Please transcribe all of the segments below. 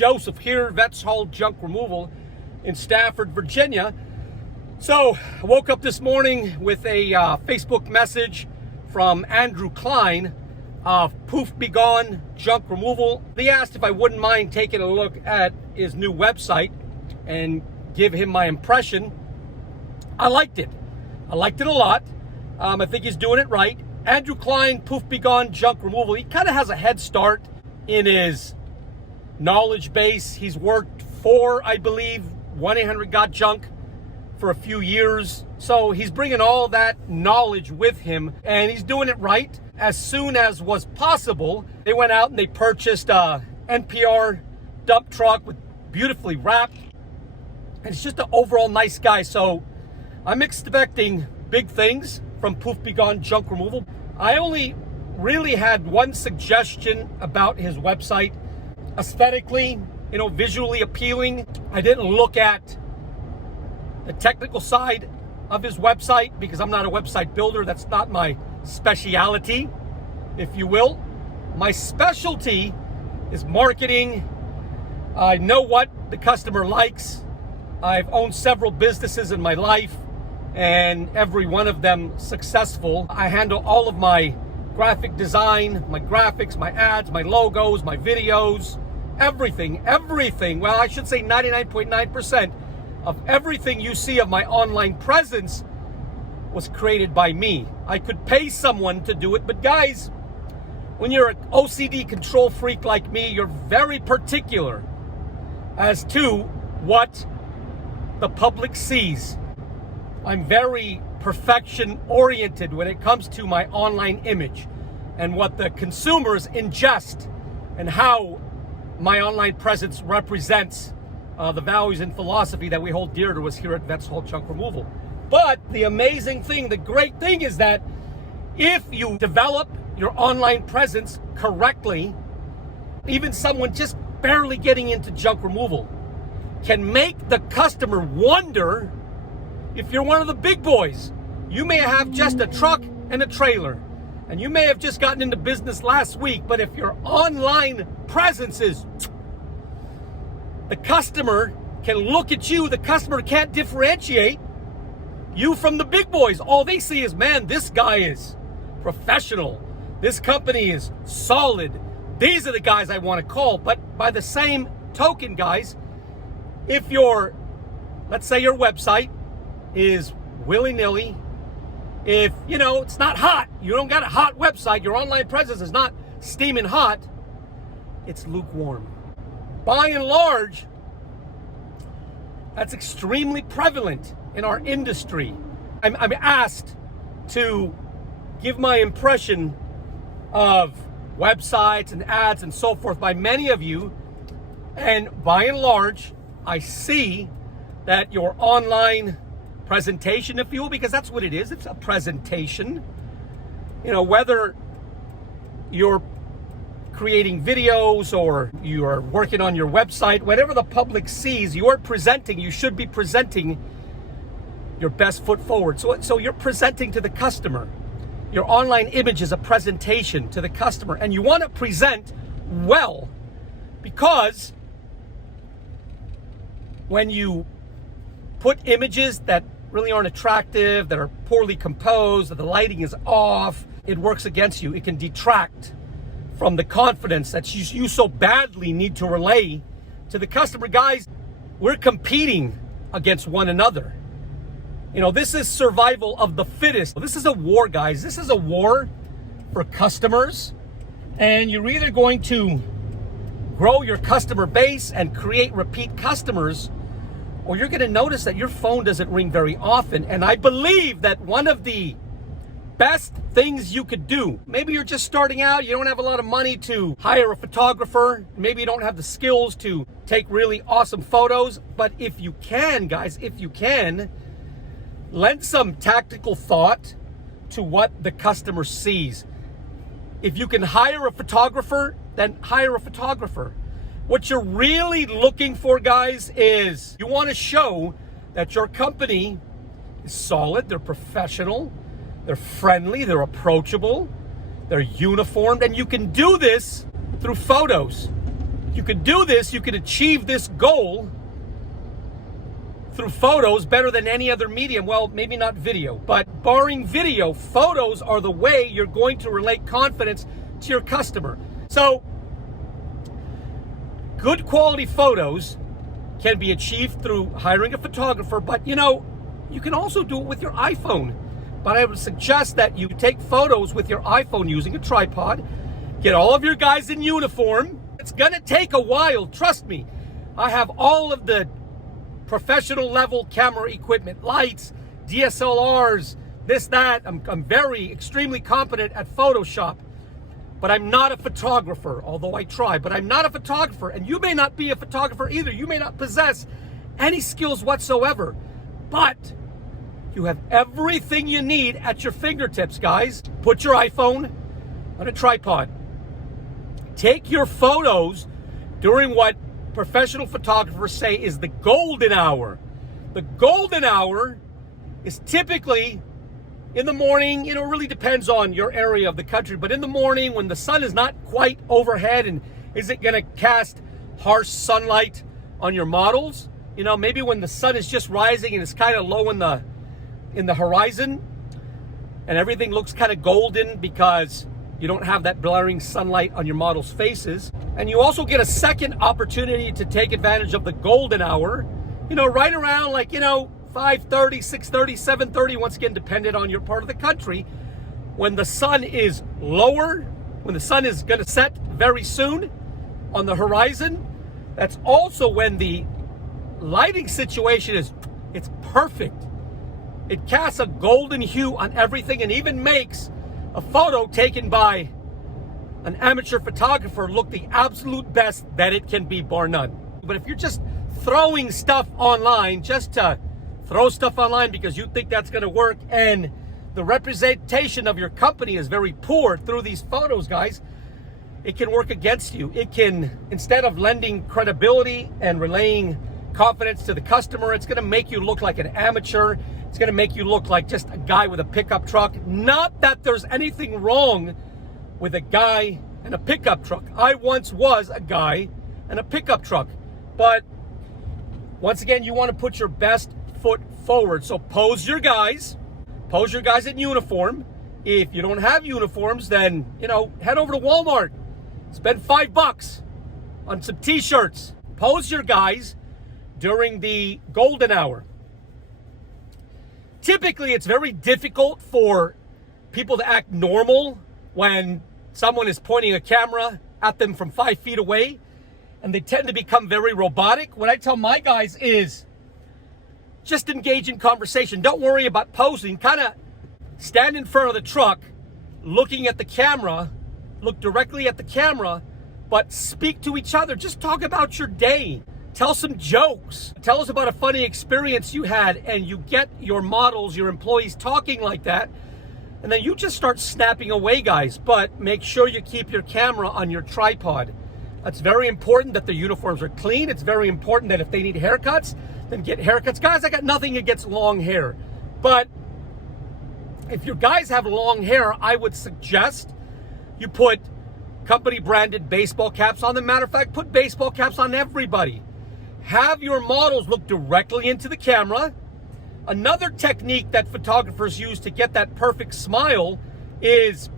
Joseph here, VETS Junk Removal in Stafford, Virginia. So I woke up this morning with a Facebook message from Andrew Klein of Poof Be Gone Junk Removal. He asked if I wouldn't mind taking a look at his new website and give him my impression. I liked it. I liked it a lot. I think he's doing it right. Andrew Klein, Poof Be Gone Junk Removal. He kind of has a head start in his knowledge base. He's worked for, I believe, 1-800-GOT-JUNK for a few years. So he's bringing all that knowledge with him, and he's doing it right. As soon as was possible, they went out and they purchased a NPR dump truck with beautifully wrapped. And he's just an overall nice guy. So I'm expecting big things from Poof Be Gone Junk Removal. I only really had one suggestion about his website. Aesthetically, visually appealing. I didn't look at the technical side of his website because I'm not a website builder. That's not my speciality, if you will. My specialty is marketing. I know what the customer likes. I've owned several businesses in my life, and every one of them successful. I handle all of my graphic design, my graphics, my ads, my logos, my videos, everything. Well, I should say 99.9% of everything you see of my online presence was created by me. I could pay someone to do it, but guys, when you're an OCD control freak like me, you're very particular as to what the public sees. I'm very perfection oriented when it comes to my online image and what the consumers ingest and how my online presence represents the values and philosophy that we hold dear to us here at VETS Junk Removal. But the amazing thing, the great thing is that if you develop your online presence correctly, even someone just barely getting into junk removal can make the customer wonder if you're one of the big boys. You may have just a truck and a trailer, and you may have just gotten into business last week, but if your online presence is, the customer can look at you, the customer can't differentiate you from the big boys. All they see is, man, this guy is professional. This company is solid. These are the guys I want to call. But by the same token, guys, if let's say your website is willy-nilly, if, it's not hot, you don't got a hot website, your online presence is not steaming hot, it's lukewarm. By and large, that's extremely prevalent in our industry. I'm asked to give my impression of websites and ads and so forth by many of you, and by and large, I see that your online presentation, if you will, because that's what it is, it's a presentation. Whether you're creating videos or you are working on your website, whatever the public sees, you should be presenting your best foot forward. So you're presenting to the customer. Your online image is a presentation to the customer, and you want to present well, because when you put images that really aren't attractive, that are poorly composed, that the lighting is off, it works against you. It can detract from the confidence that you so badly need to relay to the customer. Guys, we're competing against one another. This is survival of the fittest. This is a war, guys. This is a war for customers. And you're either going to grow your customer base and create repeat customers, or you're going to notice that your phone doesn't ring very often. And I believe that one of the best things you could do, maybe you're just starting out, you don't have a lot of money to hire a photographer, maybe you don't have the skills to take really awesome photos, but if you can, guys, lend some tactical thought to what the customer sees. If you can hire a photographer, then hire a photographer. What you're really looking for, guys, is you want to show that your company is solid, they're professional, they're friendly, they're approachable, they're uniformed, and you can do this through photos. you can do this, you can achieve this goal through photos better than any other medium. Well, maybe not video, but barring video, photos are the way you're going to relate confidence to your customer. So, good quality photos can be achieved through hiring a photographer, but you can also do it with your iPhone. But I would suggest that you take photos with your iPhone using a tripod, get all of your guys in uniform. It's gonna take a while, trust me. I have all of the professional level camera equipment, lights, DSLRs, this, that. I'm very, extremely competent at Photoshop, but I'm not a photographer, although I try, but I'm not a photographer, and you may not be a photographer either. You may not possess any skills whatsoever, but you have everything you need at your fingertips, guys. Put your iPhone on a tripod. Take your photos during what professional photographers say is the golden hour. The golden hour is typically in the morning. It really depends on your area of the country, but in the morning when the sun is not quite overhead and isn't going to cast harsh sunlight on your models, maybe when the sun is just rising and it's kind of low in the horizon and everything looks kind of golden because you don't have that blaring sunlight on your models' faces. And you also get a second opportunity to take advantage of the golden hour, right around 5:30, 6:30, 7:30, once again, dependent on your part of the country, when the sun is lower, when the sun is going to set very soon on the horizon. That's also when the lighting situation it's perfect. It casts a golden hue on everything and even makes a photo taken by an amateur photographer look the absolute best that it can be, bar none. But if you're just throwing stuff online just to throw stuff online because you think that's going to work, and the representation of your company is very poor through these photos, guys, it can work against you. It can, instead of lending credibility and relaying confidence to the customer, it's going to make you look like an amateur. It's going to make you look like just a guy with a pickup truck. Not that there's anything wrong with a guy and a pickup truck. I once was a guy and a pickup truck. But once again, you want to put your best foot forward. So pose your guys in uniform. If you don't have uniforms, then, head over to Walmart. Spend $5 on some t-shirts. Pose your guys during the golden hour. Typically, it's very difficult for people to act normal when someone is pointing a camera at them from 5 feet away, and they tend to become very robotic. What I tell my guys is just engage in conversation. Don't worry about posing. Kind of stand in front of the truck, looking at the camera, look directly at the camera, but speak to each other. Just talk about your day. Tell some jokes. Tell us about a funny experience you had, and you get your models, your employees talking like that, and then you just start snapping away, guys. But make sure you keep your camera on your tripod. It's very important that the uniforms are clean. It's very important that if they need haircuts, then get haircuts. Guys, I got nothing against long hair, but if your guys have long hair, I would suggest you put company branded baseball caps on them. Matter of fact, put baseball caps on everybody. Have your models look directly into the camera. Another technique that photographers use to get that perfect smile is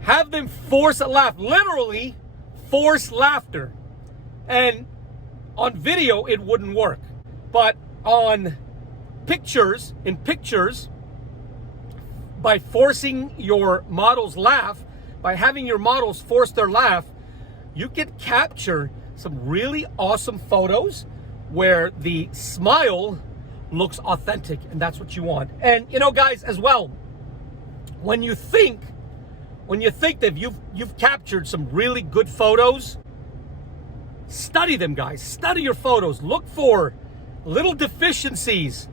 have them force a laugh, literally force laughter. And on video, it wouldn't work. But in pictures, by forcing your models laugh, by having your models force their laugh, you can capture some really awesome photos where the smile looks authentic, and that's what you want. And guys, as well, when you think that you've captured some really good photos, study them, guys. Study your photos. Look for little deficiencies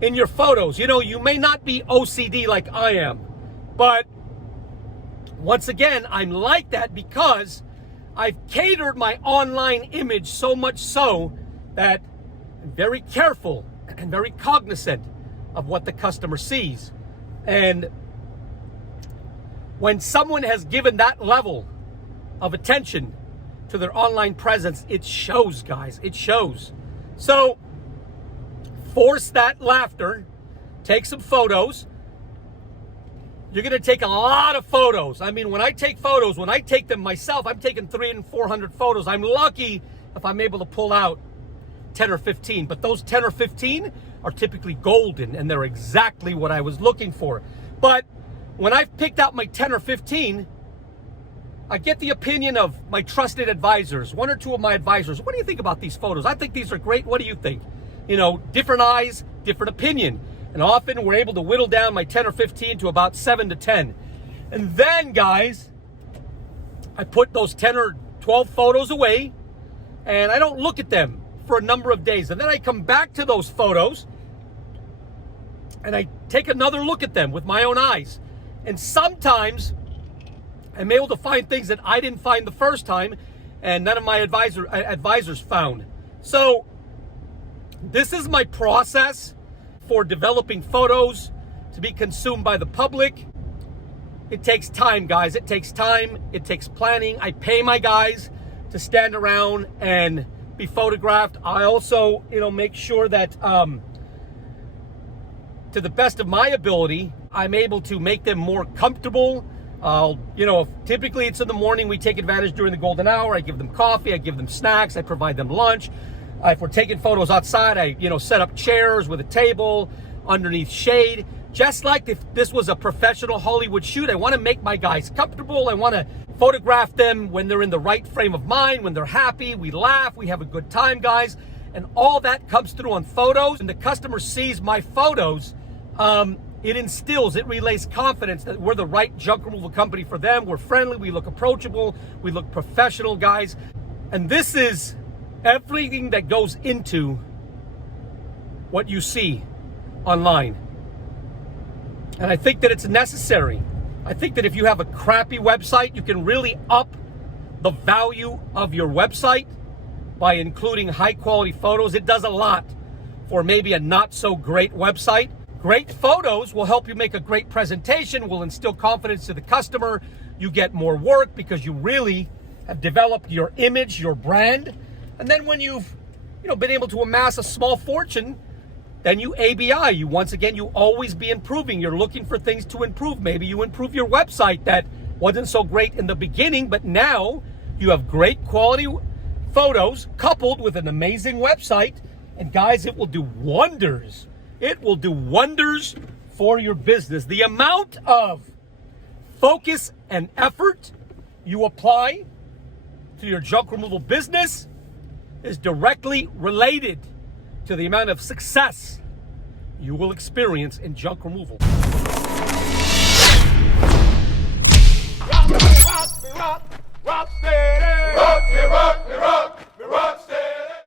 in your photos. You may not be OCD like I am, but once again, I'm like that because I've catered my online image so much so that I'm very careful and very cognizant of what the customer sees. And when someone has given that level of attention to their online presence, it shows, guys. It shows. So force that laughter. Take some photos. You're going to take a lot of photos. I mean, when I take photos, when I take them myself, I'm taking 300 and 400 photos. I'm lucky if I'm able to pull out 10 or 15. But those 10 or 15 are typically golden, and they're exactly what I was looking for. But when I've picked out my 10 or 15, I get the opinion of my trusted advisors, one or two of my advisors. What do you think about these photos? I think these are great. What do you think? You know, different eyes, different opinion. And often we're able to whittle down my 10 or 15 to about 7 to 10. And then, guys, I put those 10 or 12 photos away, and I don't look at them for a number of days. And then I come back to those photos, and I take another look at them with my own eyes. And sometimes I'm able to find things that I didn't find the first time, and none of my advisors found. So this is my process for developing photos to be consumed by the public. It takes time, guys. It takes time. It takes planning. I pay my guys to stand around and be photographed. I also, make sure that to the best of my ability, I'm able to make them more comfortable. Typically it's in the morning. We take advantage during the golden hour. I give them coffee. I give them snacks. I provide them lunch. If we're taking photos outside, I, set up chairs with a table underneath shade. Just like if this was a professional Hollywood shoot, I want to make my guys comfortable. I want to photograph them when they're in the right frame of mind, when they're happy, we laugh, we have a good time, guys. And all that comes through on photos. And the customer sees my photos, it instills, it relays confidence that we're the right junk removal company for them. We're friendly, we look approachable, we look professional, guys. And this is everything that goes into what you see online. And I think that it's necessary. I think that if you have a crappy website, you can really up the value of your website by including high quality photos. It does a lot for maybe a not so great website. Great photos will help you make a great presentation, will instill confidence to the customer. You get more work because you really have developed your image, your brand. And then when you've, been able to amass a small fortune, then you ABI. You always be improving. You're looking for things to improve. Maybe you improve your website that wasn't so great in the beginning, but now you have great quality photos coupled with an amazing website. And guys, it will do wonders. It will do wonders for your business. The amount of focus and effort you apply to your junk removal business is directly related to the amount of success you will experience in junk removal.